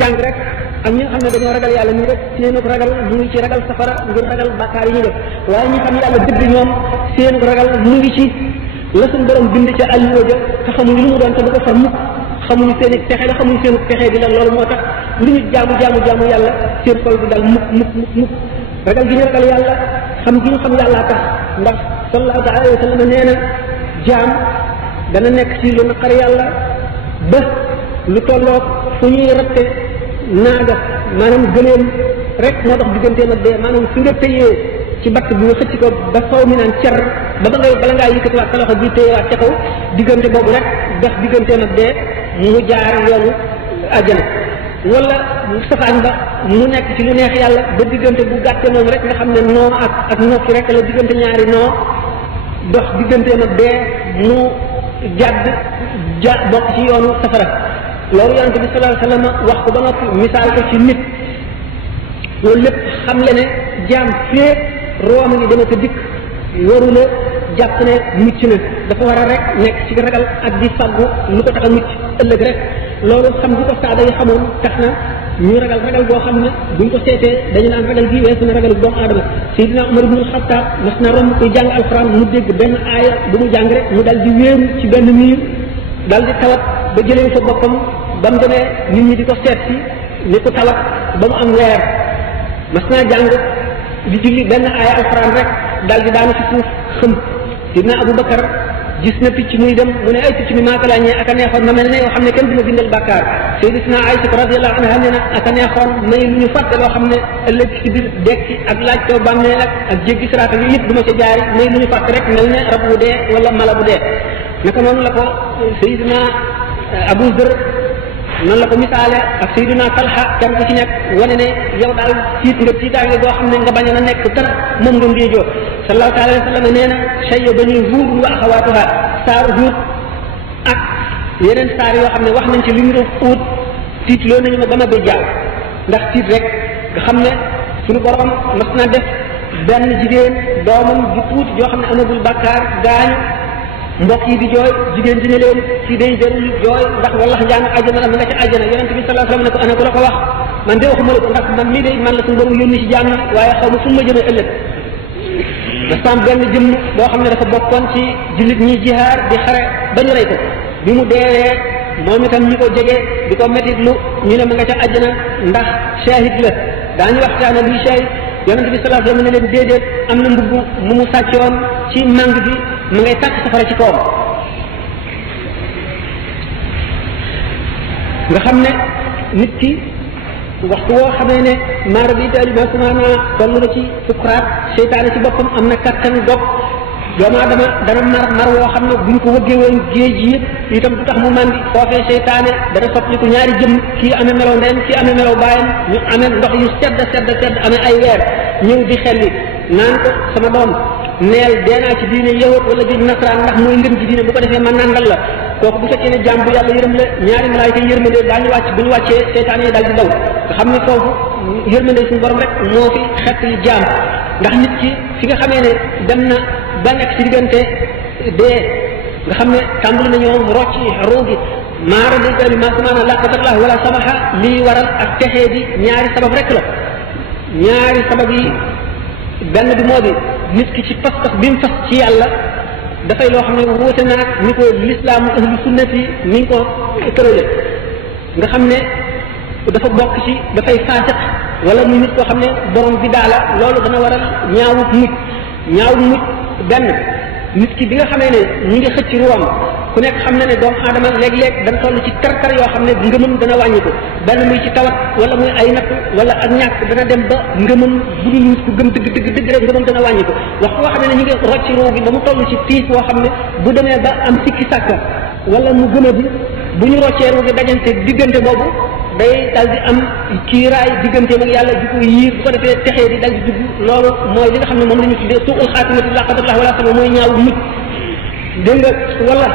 jàng rek ak ñi nga xam ne dañoo ragal yàlla nii rek seenu ragal mu ngi ci ragal safara ngir ragal bàkkaar yi ñu def waaye ñi xam yàlla dëgg ñoom seenu ragal mu ngi ci la suñu borom bind ca àlluwa ja te xamuñu lu mu doon te du ko far mukk xamuñu seen i pexe la xamuñu seen pexe di la loolu moo tax lu ñu jaamu yàlla seen xol bi dal mukk ragal gi ñu ragal yàlla xam gi ñu xam yàllaa tax ndax sallallahu alayhi wa sallam nee na jaam dana nekk ci lu naqar yàlla ba lu tolloog fu ñuy ratte naaga maanaam gëléem rek moo tax digganteem ak dee maanaam fi nga tëyee ci batt bi nga xëcc ko ba faw mi naan cer ba bala ngaa yëkkatiwaat sa loxo bi téyewaat ca kaw diggante boobu rek dox digganteem ak dee mu jaar yoonu àjjana wala safaan ba mu nekk ci lu neex yàlla ba diggante bu gàtte noonu rek nga xam ne noo ak nokki rek la diggante ñaari noo dox digganteem ak dee mu bokk ci yoonu safara loolu yonente bi sallallahu alayhi wasallam wax ko ba noppi misaal ko ci nit loolu lépp xam le ne jaam fee rooma ngi dama ko dikk waru la jàpp ne mucc na dafa war a rek nekk ci ragal ak di fàggu lu ko tax a mucc ëllëg rek loolu xam bu ko saada yi xamoon tax na ñu ragal boo xam ne buñ ko seetee dañu naan ragal gi weesu na ragal doomu aadama Seydina Umar ibn Xattaab mas na romb koy jàng alxuraan mu dégg benn aaya bu mu jàng rek mu dal di wéeru ci benn miir dal di tawat ba jëlee fa boppam ba mu demee nit ñi di ko seet si ni ko tawat ba mu am weer mas naa jàng di julli benn aaya alxuraan rek dal di daanu ci suuf xëm Seydina Abu Bakar gis na picc muy dem mu ne ay picc mi maa ko laajee ak a neexoon ma mel ne yoo xam ne kenn du ma bindal bàkkaar Sayyidatuna Aïcha radiyallahu anha nee na ak a neexoon may lu ñu fàtte loo xam ne ëllëg ci biir dekki ak laaj ko bàmmeel ak jéggi siraata yi yëpp du ma ca jaari may lu ñu fàtte rek mel ne rab bu dee wala mala bu dee naka noonu la ko Sayyidina Abu Zar noonu la ko misaale ak Sayyidina Talha kenn ku ci nekk wane ne yow daal tiit nga tiitaange boo xam ne nga bañ a nekk dara moom nga ngéejoo sallallahu alayhi wa sallam nee na shayya bani Huud wa axawaatuha saaru Huud ak yeneen saar yoo xam ne wax nañ ci li ñu doon uut tiit loo nañu ma ba ma ba jaaw ndax tiit rek nga xam ne suñu borom mas na def benn jigéen doomam ju tuuti joo xam ne amagul bàkkaar gaañu mbokk yi di jooy jigéen di ne leen ci day jarul jooy ndax wallax jaan àjjana la ma nga ca àjjana yonente bi sallallahu alayhi wa sallam ne ko ana ko la ko wax man de waxuma la ko ndax man lii de man la suñu borom yónni ci jaam waaye xaw ma fu ma jëmee ëllëg dafa am benn jëmm boo xam ne dafa bokkoon ci jullit ñi jihaar di xare ba ñu rey ko bi mu deewee moom itam ñi ko jege di ko métitlu ñu ne ma nga ca àjjana ndax shahid la daañu waxtaane luy shahid yonente bi sallallahu alayhi wa sallam ne leen déedéet am na mbubb mu mu sàccoon ci màng bi mu ngay tàkk safara ci kawam nga xam ne nit ki waxtu woo xamee ne maara bi daali ma sumaana toll na ci sukuraat seytaane ci boppam am na kattan gopp doomu aadama dana mar woo xam ne buñ ko wëggee woon géej yi yëpp itam du tax mu màndi foofee seytaane dana soppaliku ñaari jëm kii amee melaw ndeyam kii amee melaw baayam ñu amee ndox yu sedd amee ay weer ñëw di xelli naan ko sama doom neel deenaa ci diine yahut wala di nasaraan ndax mooy ngëm ci diine bu ko defee man nandal la kooku bu fekkee ne jàmm bu yàlla yërëm la ñaari malaayika yërmande daañu wàcc bu ñu wàccee seytaan yi daal di daw nga xam ne foofu yërmande suñu borom rek moo fi xett li jaam ndax nit ki fi nga xamee ne dem na ba nekk ci diggante dee nga xam ne tàmbali nañoo rocc ruu gi maara dégg ma sumaana la qadarallah wala samaha lii waral ak texee di ñaari sabab rek la ñaari sabab yi benn bi moo di nit ki ci pas-pas bi mu fas ci yàlla dafay loo xam ne wuute naag ni ko lislaam ahlu sunnati ni ngi ko tërale nga xam ne dafa bokk ci dafay faasiq wala muy nit koo xam ne borom bi daala loolu dana waral ñaawut mujj benn nit ki bi nga xamee ne ñi ngi xëcc ruwam ku nekk xam na ne doomu aadama léeg-léeg dana toll ci tar-tar yoo xam ne ngëmam dana wàññi ko benn muy ci tawat wala muy ay natt wala ak ñàkk dana dem ba ngëmam bu dul nit ku gëm dëgg rek ngëmam dana wàññi ko wax koo xam ne ñu ngi rocc ruu gi ba mu toll ci tiis boo xam ne bu demee ba am sikki sàkka wala mu gëm a bi bu ñu roccee ruu gi dajante diggante boobu day dal di am kiiraay digganteem ak yàlla di ko yiir bu ko defee texee di dal di dugg loolu mooy li nga xam ne moom la ñu tuddee suuqul xaatimati la qadarallah wala sama mooy ñaaw nit dégg nga wala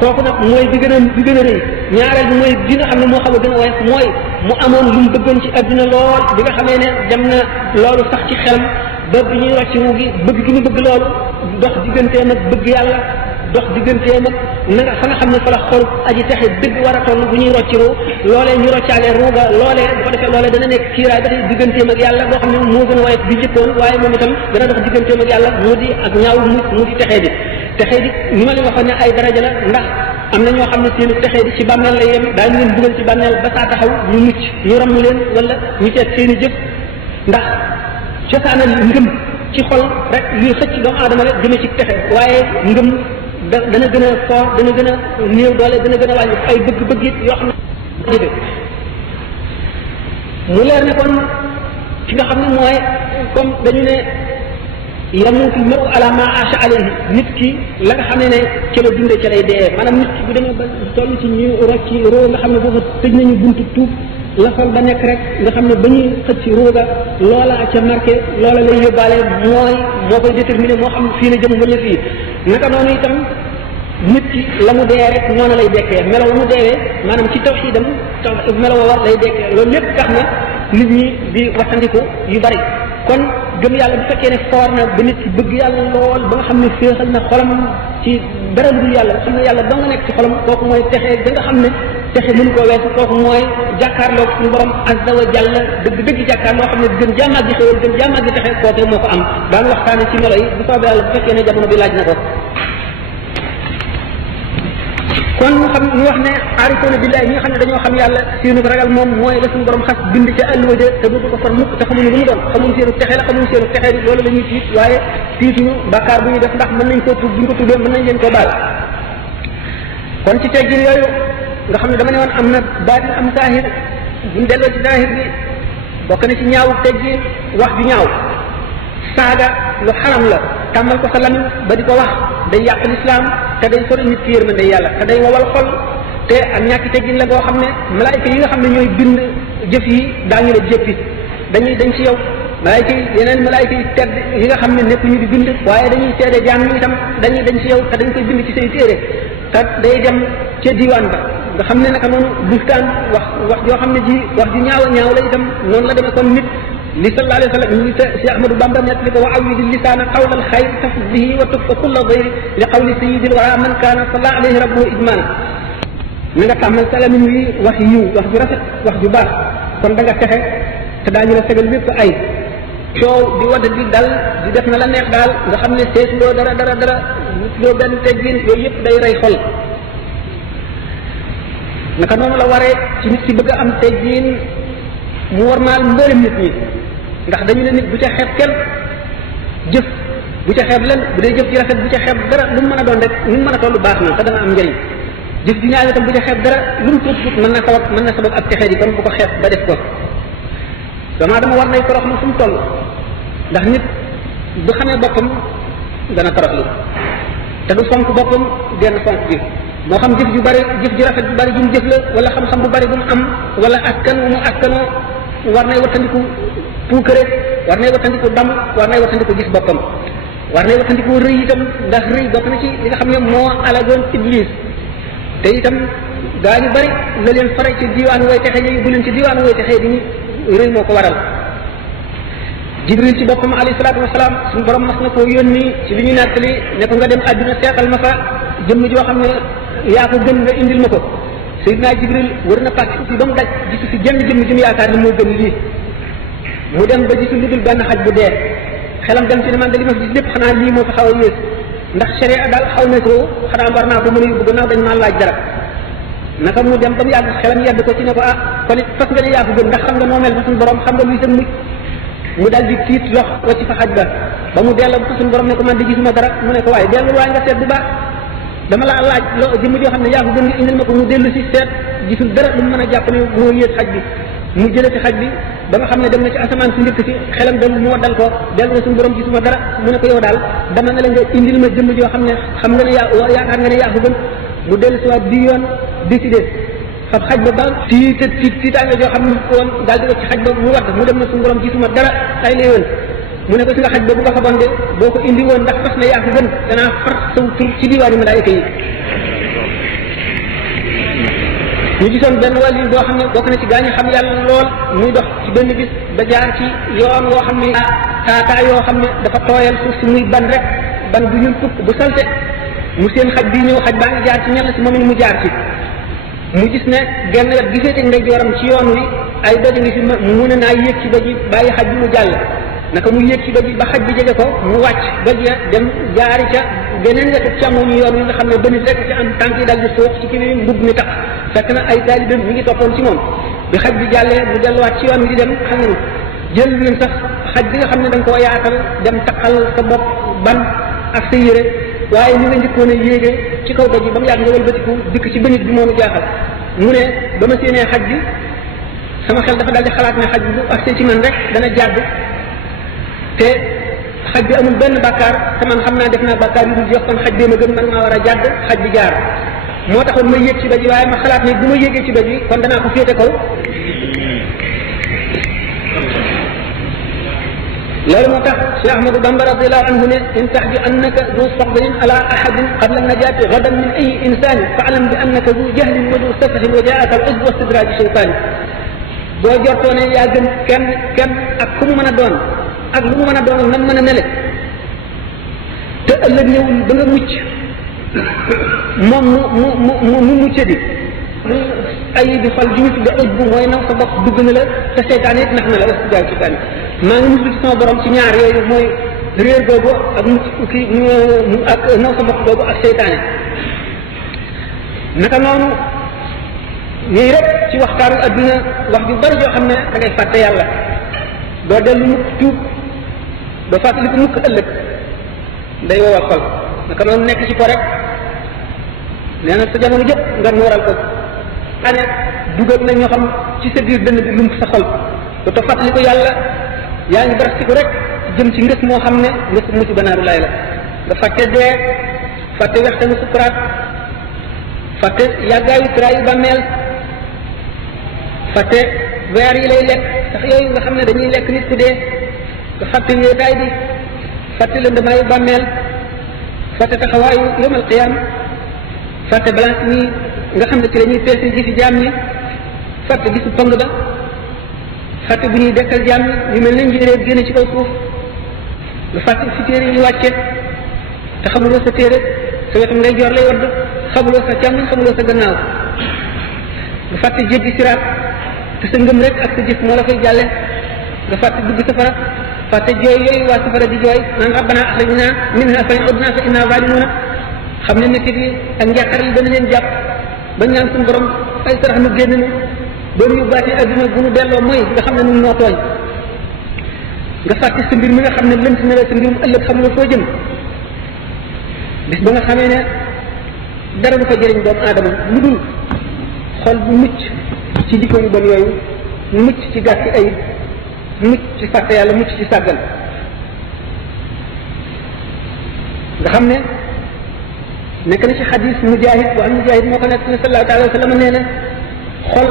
kooku nag mooy bi gën a rëy ñaareel bi mooy bi nga xam ne moo xaw a gën a woyof mooy mu amoon lu mu bëggoon ci adduna lool bi nga xamee ne dem na loolu sax ci xelam ba bi ñuy rocc wu gi bëgg gi mu bëgg loolu dox digganteem ak bëgg yàlla dox digganteem ak na nga fa nga xam ne fa la xol aji texe dëgg war a toll bu ñuy rocci ruu loolee ñu roccaale ruuga loolee bu ko defee loolee dana nekk kiiraay ba tey digganteem ak yàlla boo xam ne moo gën a woyof bi jëkkoon waaye moom itam dana dox digganteem ak yàlla mu di ak ñaaw mu di texee di texee di ni ma leen waxoon ne ay daraja la ndax am na ñoo xam ne seenu texee di ci bàmmeel lay yem daañu leen dugal ci bàmmeel ba saa taxaw ñu mucc ñu ramm leen wala ñu seet seeni jëf ndax cosaanal ngëm ci xol rek luy xëcc doomu aadama la jëme ci texe waaye ngëm dana gën a fort dana gën a néew doole dana gën a wàññi ay bëgg-bëgg it yoo xam ne jëfe mu leer ne kon ki nga xam ne mooy comme dañu ne yamuutul maru ala ma aasha alayhi nit ki la nga xam ne ci la dundee ci lay dee maanaam nit ki bu demee ba toll ci ñu rocci roo nga xam ne boo ko tëj nañu buntu tuub la xol ba nekk rek nga xam ne ba ñuy xëcc ruuga loola ca marqué loola lay yóbbaale moo koy déterminé moo xam fii la jëm wala fii naka noonu itam nit ki la mu dee rek noonu lay dekkee melo la mu deewee maanaam ci tawxiidam melo wa war lay dekkee loolu lépp tax na nit ñi di wattandiku yu bari kon gëm yàlla bu fekkee ne foor na ba nit ki bëgg yàlla lool ba nga xam ne féexal na xolam ci dara lu dul yàlla xam ne yàlla doo nga nekk ci xolam kooku mooy texe da nga xam ne texe mënu koo weesu kooku mooy jàkkaarloo suñu borom azza wa jalla dëgg jàkkaarloo xam ne gën jaamaat gi xewal gën jaamaat gi texe kooku moo ko am daan waxtaane ci melo yi bu soobee yàlla bu fekkee ne jamono bi laaj na ko kon ñu xam ñu wax ne aarifoona billahi ñi nga xam ne dañoo xam yàlla seenu ragal moom mooy la suñu borom xas bind ca àlluwa ja te dootu ko far mukk te xamuñu lu mu doon xamuñu seenu texe la xamuñu seenu texe di loolu la ñuy tiit waaye tiituñu bàkkaar bu ñu def ndax mën nañ koo tuub bu ñu ko tuubee mën nañ leen koo baal kon ci teggin yooyu nga xam ne dama ne woon am na baatin am saahir buñ delloo ci saahir bi bokk na ci ñaawu teggin wax ju ñaaw saaga lu xaram la tàmmal ko sa lamiñ ba di ko wax day yàq lislaam te day sori nit ki yërmande yàlla te day wowal xol te ak ñàkk teggin la boo xam ne malaayika yi nga xam ne ñooy bind jëf yi daañu la jëppi dañuy dañ ci yow malaayika yi yeneen malaayika yi tedd yi nga xam ne nekk ñu di bind waaye dañuy seede jaam ñi itam dañuy dañ ci yow te dañ koy bind ci say téere te day dem ca diwaan ba nga xam ne naka noonu bustaan wax joo xam ne ji wax ju ñaaw a ñaaw la itam noonu la demee kon nit li sallallahu alayhi wa sallam li Cheikh Ahmadou Bamba net li ko wa awidi lisaana qawla al xayr taf bihi wa tukfa kulla dayri li qawli sayyidil wara man kaana salla alayhi rabbuhu ijmaana na nga tàmmal sa lamiñ wi wax yiw wax ju rafet wax ju baax kon da nga texe te daañu la fegal lépp ay coow di wadd di dal di def na la neex daal nga xam ne seetuloo dara loo benn teggin yooyu yëpp day rey xol naka noonu la waree ci nit ki bëgg a am teggin mu war maal mboolem nit ñi ndax dañu ne nit bu ca xeeb kenn jëf bu ca xeeb len bu dee jëf ji rafet bu ca xeeb dara lu mu mën a doon rek lu mu mën a toll baax na te dana am njëriñ jëf ji ñaaw itam bu ca xeeb dara lu mu tuut mën na sabab ak texee di kon bu ko xeeb ba def ko dama war nay torox na fu mu toll ndax nit bu xamee boppam dana toroxlu te du fonk boppam genn fonk bi moo xam jëf ju bari jëf ju rafet bu bari ju mu jëf la wala xam-xam bu bari bu mu am wala askan mu askanoo war nay wattandiku puukare war nay wattandiku dam war nay wattandiku gis boppam war nay wattandiku rëy itam ndax rëy bokk na ci li nga xam ne moo alagoon iblis te itam gaa ñu bari la leen fare ci diwaan way texe yooyu bu leen ci diwaan way texe di ñu rëy moo ko waral jibril ci boppam alayhi salaatu wasalaam suñu borom mas na koo yónni ci li ñu nettali ne ko nga dem àdduna seetal ma fa jëmm joo xam ne yaa ko gën nga indil ma ko Seydina Jibril wër na pàcc fi ba mu daj gisu fi jëmm ji mu yaakaar ne moo gën lii mu dem ba gisu lu dul benn xaj bu dee xelam dem ci ne man da li ma fi gis lépp xanaa lii moo fa xaw a yées ndax sharia daal xaw na ko xanaa war naa ko mën a yóbbu gannaaw dañ maa laaj dara naka mu dem ba mu yàgg xelam yedd ko ci ne ko ah kon it fas nga ne yaa ko gën ndax xam nga noo mel fa suñu borom xam nga luy sëg mucc mu dal di tiit lox wacc fa xaj ba mu delloo fa suñu borom ne ko man di gisuma dara mu ne ko waaye dellu waaye nga seet bu baax dama la laaj loo jëmm joo xam ne yaa ko gën nga indil ma ko mu dellu si seet gisul dara lu mu mën a jàpp ne moo yées xaj bi mu jële ci xaj bi ba nga xam ne dem na ci asamaan si njëkk si xelam dem mu waddal ko dellu na suñu borom gisuma dara mu ne ko yow daal dama ne la nga indil ma jëmm joo xam ne xam nga ne yaakaar nga ne yaa ko gën mu dellu si waat bii yoon décidé fab xaj ba tiitaange joo xam ne woon daal di wacc xaj ba mu wadd mu dem na suñu borom gisuma dara ay léewoon mu ne ko si nga xaj ba bu ko faboon de boo ko indi woon ndax fas na yaa ko gën danaa far saw tur ci diwaani malaayika yi ñu gisoon benn wàll boo xam ne bokk na ci gaa ñi xam yàlla lool muy dox ci benn bis ba jaar ci yoon woo xam ne taataa yoo xam ne dafa tooyal suuf si muy ban rek ban bu ñuul kukk bu salte mu seen xaj bi ñëw xaj baa ngi jaar ci ñell si moom it mu jaar ci mu gis ne genn wet gi féete ndeyjooram ci yoon wi ay doj ngi fi mu ne naa yéeg ci doj yi bàyyi xaj bi mu jàll naka mu yéeg ci doj yi ba xaj bi jege ko mu wàcc doj ya dem jaari ca geneen wetu càmmoñu yoon wi nga xam ne ba nit rek ci am tànk yi dal di suux ci kii mbub mi tax fekk na ay taalibeem ñu ngi toppoon ci moom bi xaj bi jàllee mu delluwaat ci yoon wi di dem xam ne jël nañ sax xaj bi nga xam ne da nga koo yaatal dem taxal sa bopp ban ak sa yére waaye ni nga njëkkoon a yéege ci kaw doj yi ba mu yàgg nga wëlbatiku dikk ci bënit bi moonu jaaxal mu ne ba ma séenee xaj bi sama xel dafa daal di xalaat ne xaj bi bu agsee ci man rek dana jàdd te xaj bi amul benn bàkkaar te man xam naa def naa bàkkaar yu dul jeex kon xaj bee ma gën man maa war a jàdd xaj bi jaar moo taxoon ma yéeg ci doj yi waaye ma xalaat ne bu ma yéegee ci doj yi kon danaa ko féete kaw loolu moo tax Cheikh Ahmadou Bamba radiallahu anhu ne in taxju annaka du fadlin ala ahadin qabla najaati gadan min ay insani faalam bi annaka du jahlin wa du safahin wa jaaka al ujb wa stidraji cheytaani boo jortoo ne yaa gën kenn ak ku mu mën a doon ak lu mu mën a doon nan mën a mele te ëllëg ñëwul ba nga mucc moom mu mucce di ay bi xol ji ñu tudde ujb mooy naw sa bopp dugg na la te seytaane it nax na la wa stidraji cheytaani maa ngi musul ci sama borom ci ñaar yooyu mooy réer googu ak kii ak naw sa bopp googu ak seytaane naka noonu yooyu rek ci waxtaanu adduna wax ju bari joo xam ne da ngay fàtte yàlla doo dellu mukk tuub doo fàttali ko mukk ëllëg day wowal xol naka noonu nekk ci ko rek nee na sa jamono jëpp nga nooral ko ane dugal na ñoo xam ci sa biir dënn bi lump sa xol doo fàttali ko yàlla yaa ngi barastiku rek jëm ci ngës moo xam ne ngës mucc banaaru laay la nga fàtte dee fàtte wextanu sukuraat fàtte yàggaayu traayu bàmmeel fàtte weer yi lay lekk sax yooyu nga xam ne dañuy lekk nit ku dee nga fàtte wéetaay bi fàtte lëndamaayu bàmmeel fàtte taxawaayu yawmal qiyaam fàtte balance nii nga xam ne ci la ñuy peese ji fi jaam ñi fàtte gisu pang ba fàtte bu ñuy dekkal jaam ñu mel ne njéeréer génne ci kaw suuf nga fàtte si téere yi ñu wàcce te xamuloo sa téere sa wetam ngay joor lay wadd xamuloo sa càmmoñ xamuloo sa gannaaw nga fàtte jéggi siraat te sa ngëm rek ak sa jëf moo la koy jàlle nga fàtte dugg safara fàtte jooy yooyu waa safara di jooy naan rabbana axrijna minha fa in udna fa inna zalimuna xam ne métti bi ak njàqar yi dana leen jàpp bañ naan suñu borom ay sarax nu génn nu doon yóbbaatee adduna bu nu delloo mooy nga xam ne nun noo tooñ nga fàtte sa mbir mi nga xam ne lënt na la sa mbirum ëllëg xam nga foo jëm bis ba nga xamee ne dara du ko jëriñ doomu aadama lu dul xol bu mucc ci jikko yu bon yooyu mucc ci gàtt ay mucc ci fàtte yàlla mucc ci sàggal nga xam ne nekk na ci xadis mujahid bu am mujahid moo ko nekk ne sallallahu alayhi wa sallam nee na xol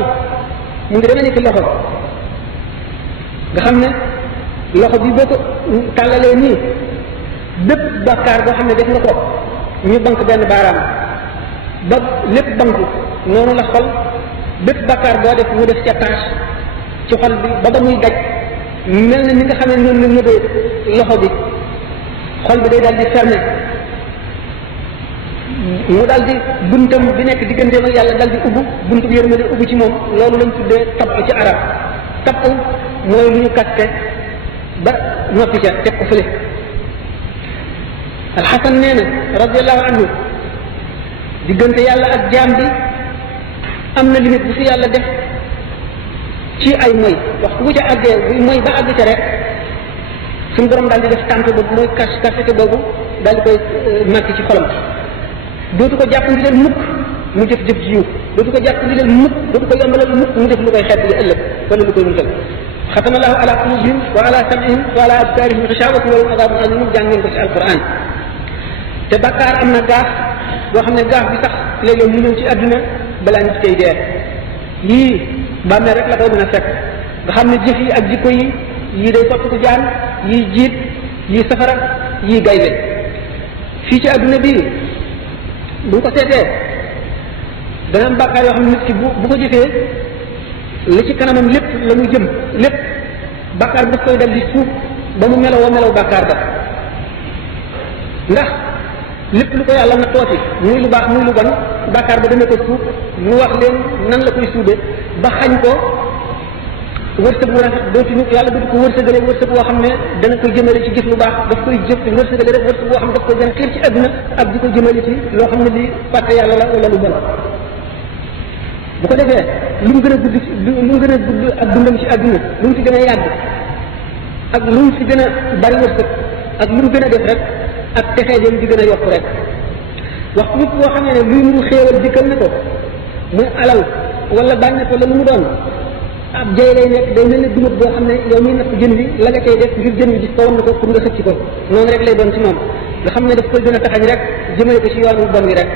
mu ngi demee ni ki loxo nga xam ne loxo bi boo ko tàllalee nii bépp bàkkaar boo xam ne def nga ko ñu bank benn baaraam ba lépp banku noonu la xol bépp bàkkaar boo def mu def ca tâche ci xol bi ba muy daj mel na ni nga xam ne noonu la ñëbee loxo bi xol bi day daal di fermé mu daal di buntam bi nekk digganteem ak yàlla daal di ubbu buntu bi yërmande ubbu ci moom loolu lañ tuddee tapp ci arab tapp mooy lu ñu kaste ba noppi ca teg ko fële alxasan nee na radiallahu anhu diggante yàlla ak jaam bi am na limite bu fi yàlla def ci ay moy waxtu bu ca àggee buy moy ba àgg ca rek suñu borom daal di def tànk boobu mooy kasete boobu daal di koy màkk ci xolam dootu ko jàpp ndi leen mukk mu jëf jëf ji yiw dootu ko jàpp ndi leen mukk dootu ko yombalal mukk mu def lu koy xeet li ëllëg wala lu koy muntal xatama allahu ala qulubihim wa ala sam'ihim wa ala absarihim xishawatun wa lahum adabun alim jàng ngeen ko ci alquran te bakkaar am na gaaf boo xam ne gaaf bi sax léeg-léeg mu ñëw ci àdduna balaa nit koy dee yii bàmmeel rek la koy mën a fekk nga xam ne jëf yi ak jikko yi yii day sottiku jaan yii jiit yii safara yii gaynde fii ci àdduna bii bu ko seetee dana am bàkkaar yoo xam ne nit ki bu ko jëfee li ci kanamam lépp la mu jëm lépp bàkkaar bi daf koy dal di suuf ba mu meloo bàkkaar ba ndax lépp lu ko yàlla na tooti muy lu baax muy lu bon bàkkaar ba dana ko suub mu wax leen nan la koy suubee ba xañ ko wërsëg bu rafet dootuñu yàlla dootu ko wërsëgale wërsëg boo xam ne dana ko jëmale ci jëf lu baax daf koy jëf wërsëgale rek wërsëg boo xam ne daf koy gën a xiir ci àdduna ak di ko jëmale ci loo xam ne li fàtte yàlla la wala lu bon bu ko defee lu mu gën a gudd ak dundam ci àdduna lu mu ci gën a yàgg ak lu mu ci gën a bari wërsëg ak lu mu gën a def rek ak texee jëm di gën a yokk rek waxtu nit boo xam ne luy mu xéewal dikkal na ko muy alal wala bànneex wala lu mu doon ab jay lay nekk day mel ne dugub boo xam ne yow miy napp jën bi la nga koy def ngir jën bi gis ko wan na ko pour nga xëcc ko noonu rek lay doon ci moom nga xam ne daf koy gën a taxañ rek jëmale ko ci yoonu bon wi rek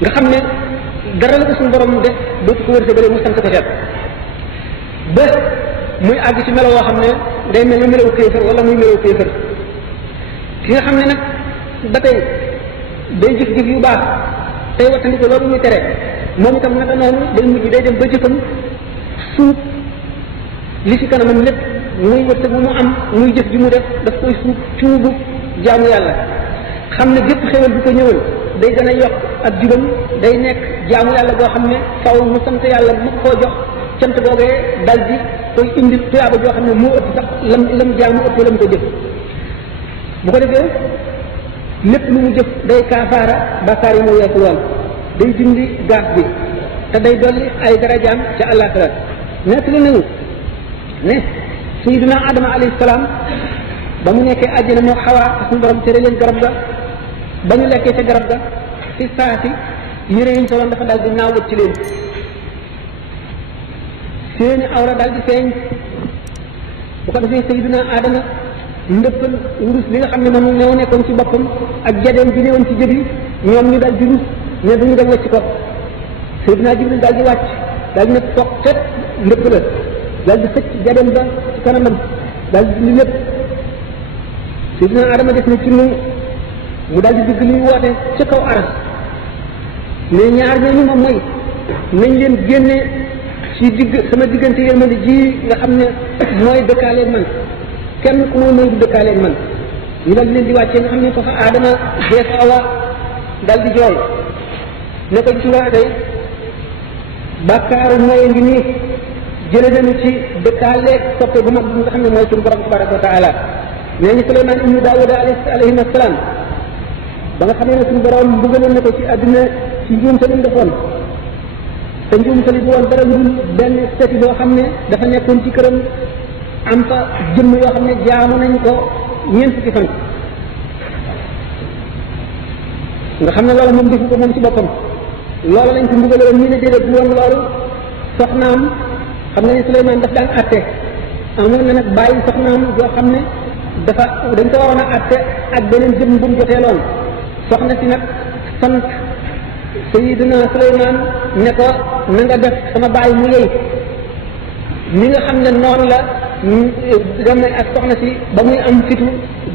nga xam ne dara la ko suñu borom def dootu ko wërsëgale mu sant ko seet ba muy àgg ci melo woo xam ne day mel ne melaw kéefër wala muy melaw kéefër ki nga xam ne nag ba tey day jëf-jëf yu baax tey wattandi ko loolu muy tere moom itam naka noonu day mujj day dem ba jëfam suub li ci kanamam lépp muy wërsëg bu mu am muy jëf ji mu def daf koy suub cuubu jaamu yàlla xam ne gépp xéwal bi ko ñëwal day gën a yokk ak jubam day nekk jaamu yàlla boo xam ne faw mu sant yàlla mu koo jox cant boogee dal di koy indi tuyaaba joo xam ne moo ëpp sax lam jaamu ëpp lam ko jëf bu ko defee lépp lu mu jëf day kaafaara bàkkaar yi mu weesu woon day dindi gaaf bi te day dolli ay darajaam ca àllaaxira nekk li nañu ne sayyidina Adama alayhi salaam ba mu nekkee àjjana moo Xawaa suñu borom tere leen garab ga ba ñu lekkee ca garab ga ci saasi yére yi ñu soloon dafa daal di naaw wët ci leen seeni awra daal di feeñ bu ko defee sayyidina Adama ndëppal wurus li nga xam ne moom moo nekkoon ci boppam ak jadeem bi newoon ci jëbi ñoom ñu daal di rus ne duñu dem wacc ko Seydina Jibril daal di wàcc daal di ne toog fet ndëpp la daal di xëcc jadeem ba ci kanamam daal di dindi lépp Seydina Adama def na ci mu daal di digg li woote ca kaw aras mais ñaar ñooñu moom mooy nañ leen génne ci sama diggante yërmande ji nga xam ne mooy dëkkaaleeg man kenn ku mooy du dëkkaaleeg man ñu daal leen di wàccee nga xam ne foofa Adama dee fa Awa daal di jooy ne ko ci waa day bàkkaaru mooy ngi nii jële nañu ci dëkkaaleeg soppe bu mag bi nga xam ne mooy suñu borom tabaraka wa taala nee ñu Suleymaan ibnu Daawuda alayhim assalaam ba nga xam ne suñu borom mbugaloon na ko ci àdduna ci njuumte li mu defoon te njuumte li bu woon dara lu benn seti boo xam ne dafa nekkoon ci këram am fa jëmm yoo xam ne jaamu nañ ko ñeent fukki fan nga xam ne loolu moom defu ko moom ci boppam loolu lañ ko mbugaloon ñu ne déedéet bu woon loolu soxnaam xam nga ne Suleymaan daf daan atte amoon na nag bàyyi soxnaam yoo xam ne dafa dañ ko waroon a atte ak beneen jëmm bu mu joteeloon soxna si nag sant Sayyidina Suleymaan ne ko na nga def sama bàyyi mu yey ni nga xam ne noonu la dem na ak soxna si ba muy am fitu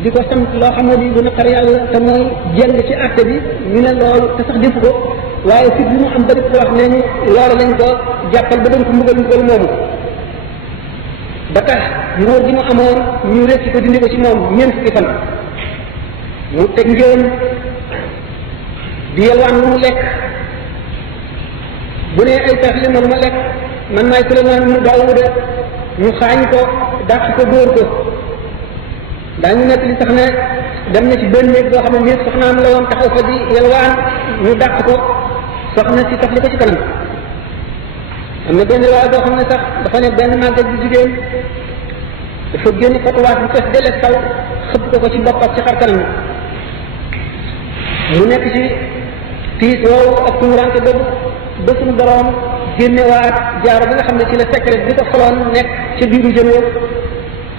di ko sant loo xam ne bi du naqar yàlla te mooy jëng ci àtte bi ñu ne loolu te sax defu ko waaye fit bi mu am bari ko wax ne ñu loolu lañ ko jàppal ba dañ ko mbugal moomu ba tax nguur gi mu amoon ñu rekki ko dindi ko ci moom ñeent fukki fan mu teg njëriñ di yelwaan lu mu lekk bu ne ay tax li ma lu ma lekk man maay Suleymaan mu Daawuda ñu xaañ ko dàq ko dóor ko daañu nekk li sax ne dem na ci benn néeg boo xam ne néeg soxnaam la woon taxaw fa di yelwaan ñu dàq ko soxna si taf li ko ci kanam am na benn waaye boo xam ne sax dafa ne benn màggat bu jigéen dafa génn fotowaat bu fees dell taw xëpp ko ci bopp ak ci xar kanam mu nekk ci tiis woowu ak tumurante boobu ba suñu borom génnewaat jaaro bi nga xam ne ci la secret bi ko xoloon nekk ca biiru jën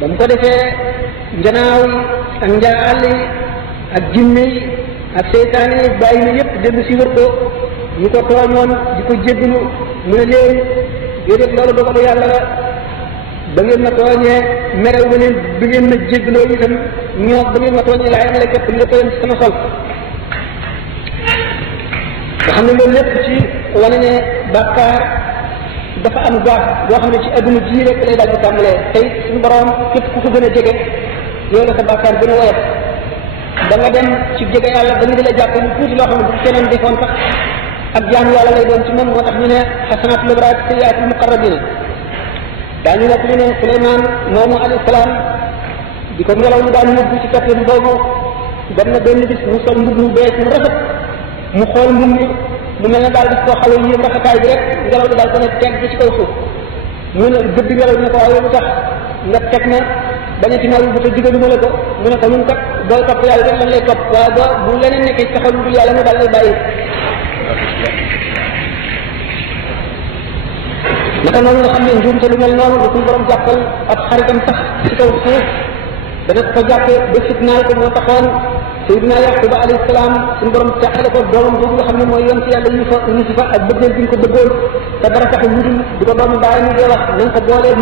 ba mu ko defee njanaaw yi ak njaal yi ak jinne yi ak seytaane yi bàyyi na yépp dellu si wër ko ñu ko tooñoon di ko jéggalu mu ne leen déedéet loolu dogalu yàlla la ba ngeen ma tooñee merew ba leen bi ngeen ma jéggaloo itam ñoo ba ngeen ma tooñee laa yemale képp nga tooñ ci sama xol nga xam ne loolu lépp ci wane ne bàkkaar dafa am gaaf boo xam ne ci adduna ji rek lay daal di tàmbalee tey suñu borom képp ku ko gën a jege yow la sa bàkkaar gën a woyof da nga dem ci jege yàlla ba ñu di la jàpp lu tuuti loo xam ne bu keneen defoon sax ak jaamu yàlla lay doon ci moom moo tax ñu ne xasanaatul abraar sayyiaatul muqarrabiin daañu nekk li ne Suleymaan moomu alayhi salaam di ko ngelaw li daan yóbbu ci kattan boobu dem na benn bis mu sol mbubb mu bees mu rafet mu xool mbubb mi mu mel ne daal di ko xaw a yéem rafetaay bi rek ngelaw li daal ko ne teg ci kaw suuf mu ne gëdd ngelaw li ne ko waaye lu tax nga teg na bañ a ci naaw bu te digaluma la ko mu ne ko ñun kat booy topp yàlla rek lan lay topp waaye ba bu leneen nekkee ci taxaw lu dul yàlla ñu daal lay bàyyi. naka noonu nga xam ne njuumte lu mel noonu da suñu borom jàppal ak xaritam sax ci kaw suuf dana ko jàppe ba fitnaal ko moo taxoon Seydina Yaquba alayhi salaam suñu borom teqale ko doomam boobu nga xam ne mooy yoon ci yàlla Yuusufa ak bëggeel bi ñu ko bëggoon te dara tax lu dul di ko doomu bàyyi ñu dee wax nañ ko boolee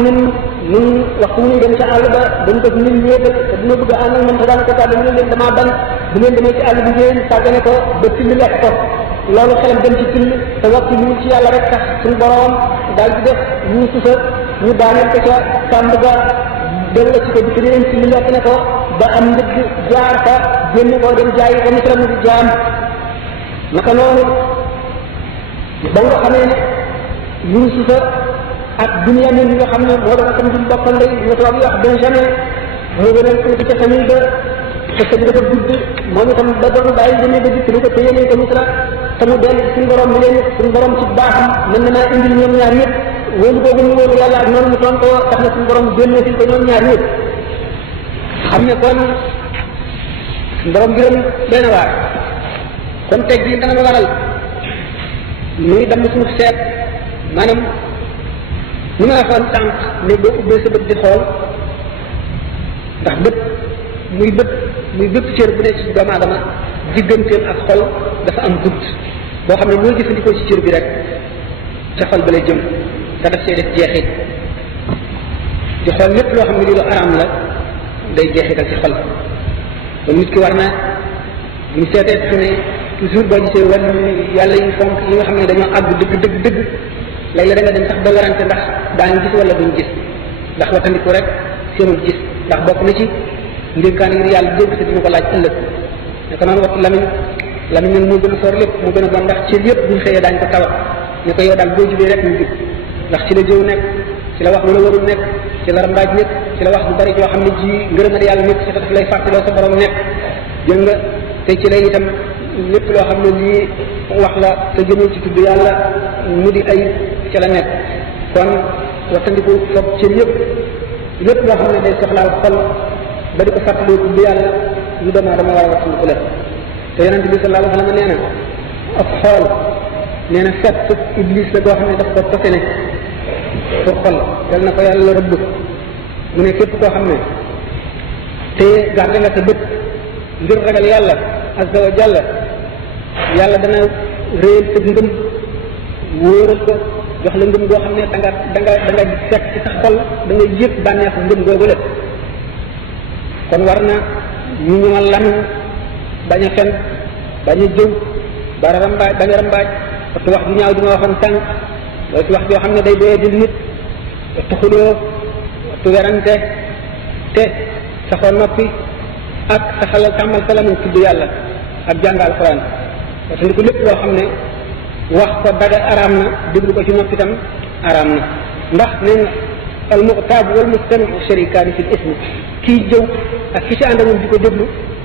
nun waxtu mu ñuy dem ca àll ba dañ ko nit wéetal te dina bëgg a ànd ak moom te daana ko tàdd mu leen damaa bañ bu leen demee ci àll bi ngeen sàggane ko ba till lekk ko loolu xelam dem ci till te waxtu lu ci yàlla rek tax suñu borom daal di def Yuusufa ñu daaneel ko ca kàmb ga dellu ci ko dikk leen till lekk ne ko ba am ndëgg jaar fa génn ko dem jaay ko Misra mu di jaam naka noonu ba nga xamee ne Yuusufa ak Binyamin nga xam ne moo doon tam duñ bokkal ndey ñu tubaab yi wax Benjamin moo gën a tuuti ca famille ba parce que dafa gudd moom itam ba doon bàyyi demee ba dikk ni ko téye nañ ko Misra te mu dellu suñu borom bi leen suñu borom ci baaxam mën na maa indil ñoom ñaar ñëpp wóolu boobu ñu wóolu yàlla ak noonu mu toon ko tax na suñu borom génne fi ko ñoom ñaar ñëpp xam ne kon borom bi leen benn waar kon teg gi dana waral muy dem suñu seet maanaam ni ma waxoon tànk ne boo ubbee sa bët di xool ndax bët muy bépp cër bu ne ci doomu aadama digganteem ak xol dafa am bunt boo xam ne mooy jëfandikoo ci cër bi rek ca xol ba lay jëm te daf see def jeexit di xool lépp loo xam ne lii lu araam la day jeexital ci xol kon nit ki war na ñu seetee su ne toujours boo gisee wàllu yàlla yi fonk yi nga xam ne dañoo àgg dëgg léegi la da nga dem sax ba warante ndax daañu gis wala duñ gis ndax wattandiku rek seenul gis ndax bokk na ci ndénkaan yi yàlla dégg te dina ko laaj ëllëg ne ko noonu wattu lamiñ nag moo gën a soor lépp moo gën a bon ndax cër yëpp buñ xëyee daañu ko tawat ne ko yow daal boo jubee rek ñu jub ndax ci la jëw nekk ci la wax lu la warul nekk ci la rambaaj nekk ci la wax bu bari yoo xam ne ji ngërëmal yàlla nekk ci daf lay fàttaloo sa borom nekk jël nga te ci lay itam lépp loo xam ne lii wax la te jëmul ci tudd yàlla mu di ay ci la nekk kon wattandiku foog cër yëpp lépp loo xam ne day soxlaal xol ba di ko fàttaloo tudd yàlla lu doomu aadama war a wattandiku la te yonent bi sallallahu alayhi wa sallam nee na ak xool nee na fett iblis la koo xam ne daf ko tosene pour xol yal na ko yàlla rëbb mu ne képp koo xam ne te garde nga sa bët ngir ragal yàlla azza wa jalla yàlla dana réyal sa ngëm wóoral ko jox la ngëm goo xam ne da nga fekk ci sa xol da nga yëg bànneexu ngëm googu la kon war na ñu ñëwal lan bañ a fen bañ a jëw bañ a rambaaj parce que wax ju ñaaw di ma waxoon tànk mooy ci wax joo xam ne day doyee di nit waxtu xuloo waxtu werante te saxoo noppi ak saxalal tàmmal sa lamiñ tudd yàlla ak jàng alxuraan parce que lépp loo xam ne wax ko daga araam na déglu ko ci noppi tam araam na ndax nee na al muqtaab wal mustamiu sharikaani fil ismi kii jëw ak ki ci ànd moom di ko déglu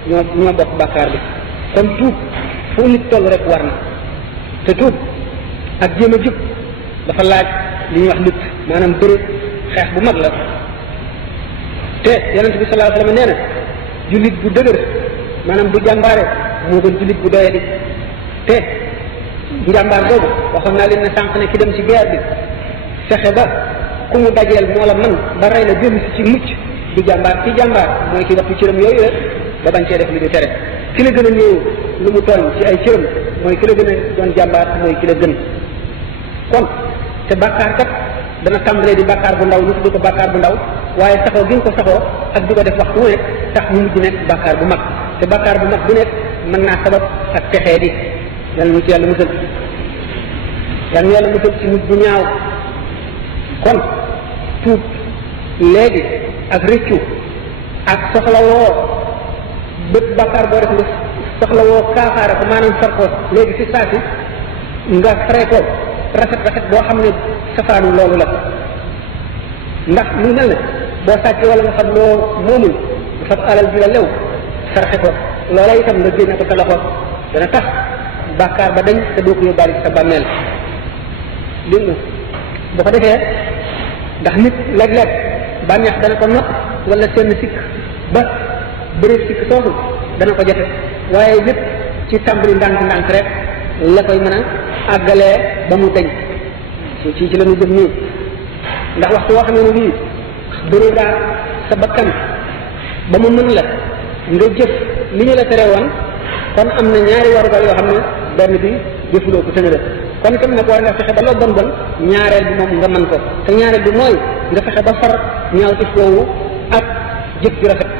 ñoo bokk bàkkaar bi kon tuub fu nit toll rek war na te tuub ak jéem a jub dafa laaj li ñuy wax lutt maanaam bëri xeex bu mag la te yonent bi sallallahu alayhi wa sallam nee na jullit bu dëgër maanaam bu jàmbaare moo gën jullit bu doyadi te njàmbaar boobu waxoon naa leen ne sànq ne ki dem ci guerre bi fexe ba ku mu dajeel moo la man ba rey la dellu si ci mucc du jàmbaar ci jàmbaar mooy ki wattu cëram yooyu la ba bañ cee def li ñu tere ki la gën a néew lu mu toll ci ay cëram mooy ki la gën a doon jàmbaar mooy ki la gën kon te bàkkaar kat dana tàmbalee di bàkkaar bu ndaw ñu tudd ko bàkkaar bu ndaw waaye saxoo gi nga ko saxoo ak di ko def waxtu wu nekk tax mu mujj nekk bàkkaar bu mag te bàkkaar bu mag bu nekk mën naa sabab ak texee di yàlla ñu ci yàlla musal yàlla ñu yàlla musal ci mujj bu ñaaw kon tuub léegi ak rëccu ak soxlawoo bépp bàkkaar boo def nga soxla woo kaafaare ko maanaam far ko léegi si saa si nga fare ko rafet rafet boo xam ne safaanu loolu la ndax mu mel ne boo sàccee wala nga xam loo moomul nga fab alal ji la lew sarxe ko loola itam nga génne ko sa loxo dana tax bàkkaar ba dañ te doo ko yóbbaale ci sa bàmmeel dégg nga bu ko defee ndax nit léeg-léeg bànneex dana ko not wala seen sikk ba bëri sikk soosu dana ko jafe waaye lépp ci tàmbali ndànk-ndànk rek la koy mën a àggalee ba mu dañ ci la ñu jëm nii ndax waxtu woo xam ne bii bëri daa sa bakkan ba mu mën la nga jëf li ñu la tere woon kon am na ñaari warugal yoo xam ne benn bi jëfuloo ko tënga la kon itam nag war nga fexe ba loo bon bon ñaareel bi moom nga mën ko te ñaareel bi mooy nga fexe ba far ñaaw ci foowu ak jëf ju rafet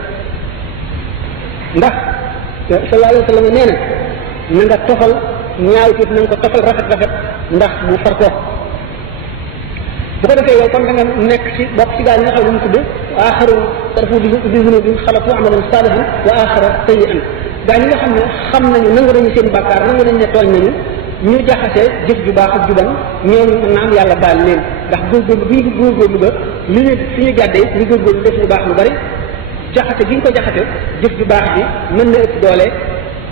ndax sallallahu alayhi wa sallam nee na nga tofal ñaaw ci na nga ko tofal rafet rafet ndax bu far ko bu ko defee yow kon da nga nekk ci bokk ci gaa yi nga xam ne mu tudd wa axaru tarfu bi zunubi xalatu amalan salihan wa axara sayyi'an gaa ñi nga xam ne xam nañu nangu nañu seen bàkkaar nangu nañu ne tooñ nañu ñu jaxasee jëf ju baax ak ju bon ñooñu mën naa am yàlla baal leen ndax góorgóorlu bi ñu góorgóorlu ba li ñu fi ñu jàddee ñu góorgóorlu def lu baax lu bari jaxase gi ñu ko jaxase jëf ju baax bi mën na ëpp doole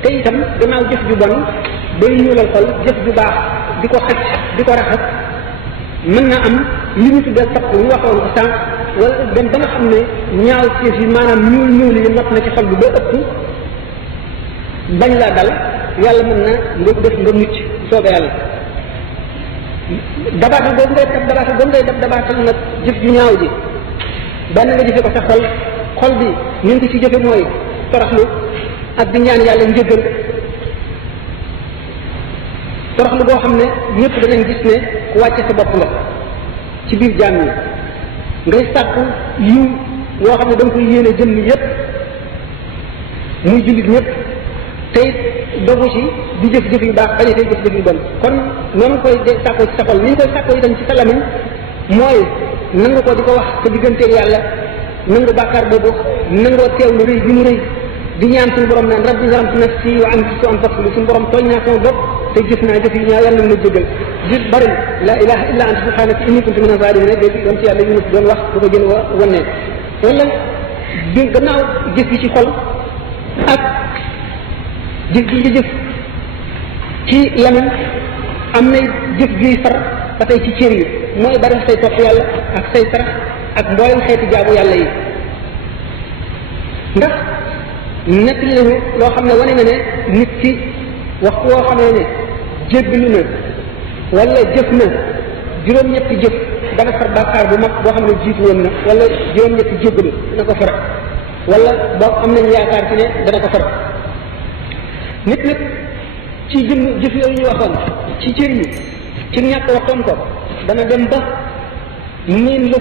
te itam gannaaw jëf ju bon day ñuulal xol jëf ju baax di ko xëcc di ko raxas mën na am li ñu tuddee sapp ñu waxoon ko sànq wala dem ba nga xam ne ñaaw ci yi maanaam ñuul yi not na ci xol bi ba ëpp bañ laa dal yàlla mën na nga def nga mucc soobee yàlla dabaatal boobu ngay def dabaatal boobu ngay def dabaatal nag jëf ju ñaaw ji benn nga jëfe ko sa xol bi ñu ngi ko ci jëfe mooy toroxlu ak di ñaan yàlla njëggal toroxlu boo xam ne ñëpp danañ gis ne ku wàcce sa bopp nga ci biir jaam yi ngay sàkku yiw yoo xam ne da nga koy yéene jëmm yépp muy jullit ñëpp tey dogu ci di jëf-jëf yu baax bañ a tey jëf-jëf yu bon kon noonu koy sàkkoo ci sa xol ni ñu koy sàkkoo itam ci sa lamiñ mooy nangu ko di ko wax sa digganteeg yàlla nangu bàkkaar boobu nangoo teew lu rëy bi mu rëy di ñaan suñu borom naan rabbi zalamtu nafsi wa anfistu an tafsulu suñu borom tooñ naa sama bopp te jëf naa jëf yi ñaaw yàlla na ma jéggal di bari la ilaha illa anta subhanaka inni kuntu mina zalimin rek léegi doon ci yàlla yunus doon wax bu ko gën a wannee wala di gannaaw jëf yi ci xol ak jëf gi di jëf ci lamiñ am na jëf giy far ba tey ci cër yi mooy bari say topp yàlla ak say sarax ak mboolem xeeti jaamu yàlla yi ndax nekk lañu loo xam ne wane na ne nit ki waxtu woo xam ne jéggalu na wala jëf na juróom-ñetti jëf dana far bàkkaar bu mag boo xam ne jiitu woon na wala juróom-ñetti jéggalu dana ko far wala boo am nañu yaakaar ci ne dana ko far nit nag ci jëf yooyu ñu waxoon ci cër yi ci ñàkk waxoon ko dana dem ba miin la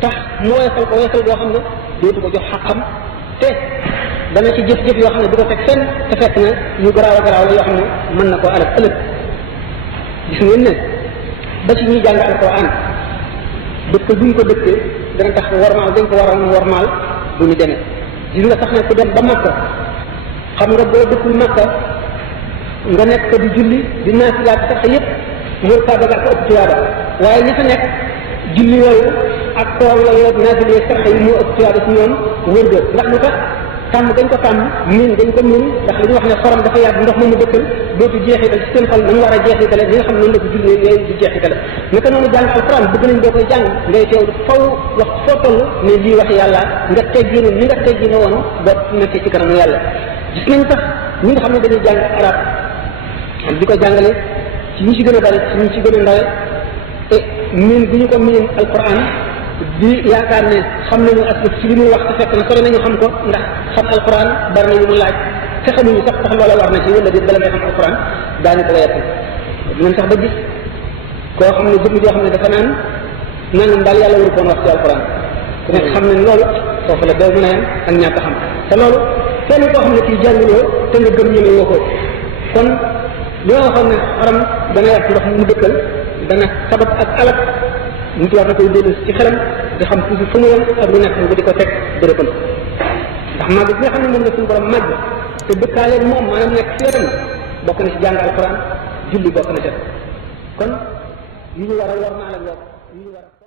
tax mu weesal ko weesal boo xam ne dootu ko jox xaqam te dana ci jëf-jëf yoo xam ne du ko teg fenn te fekk na yu garaaw a garaaw la yoo xam ne mën na koo alal ëllëg gis ngeen ne ba ci ñuy jàng alquran dëkk duñ ko dëkkee dana tax warmaal dañ ko warmaal du ñu demee gis nga sax ne ku dem ba Makka xam nga boo dëkkul Makka nga nekk ko di julli di naafilaat sax yëpp wër Kaaba ga ko ëpp tuyaaba waaye ñi fa nekk julli yooyu ak tool yooyu naafila sax yi moo ëpp tuyaaba ci ñoom wër ga ndax lu tax tàmm dañ ko tàmm miin dañ ko miin ndax li ñu wax ne xorom dafa yàgg ndox moomu dëkkal dootu jeexital ci seen xol nañu war a jeexitale li nga xam ne noonu la ko jullee yooyu di jeexitale naka noonu jàng alquran bëgg nañ boo koy jàng ngay teew faw wax foo toll ne lii wax yàlla nga tegginu ni nga teggino woon ba nekkee ci kanamu yàlla gis nañ sax ñi nga xam ne dañuy jàng arab di ko jàngale ci ñi ci gën a bari ci ñi ci gën a ndawe te miin bu ñu ko miin alquran di yaakaar ne xam nañu ak ci li muy wax te fekk na sore nañu xam ko ndax xam alquran bari na yu mu laaj te xamuñu sax tax loola war na ci wala di bala ngay xam alquran daañu ko wayatu dinañ sax ba gis koo xam ne jëmm joo xam ne dafa naan nangam daal yàlla waru koon wax ci alquran ku nekk xam nañ loolu foofu la doo mën a yem ak ñàkk a xam te loolu kenn koo xam ne kii jànguloo te nga gëm ñu ne woo ko kon li nga waxoon ne xorom dana yàq ndox mu dëkkal dana sabab ak alak nit war na koy dellu ci xelam di xam toujours fu mu yem ak lu nekk nga di ko teg bërëbam ndax màgg bi nga xam ne moom la suñu borom màgg te dëkkaaleeg moom maanaam nekk fi wetam bokk na ci jàng alquran julli bokk na ca kon yi ñu war a war naa la ngoog yi ñu war a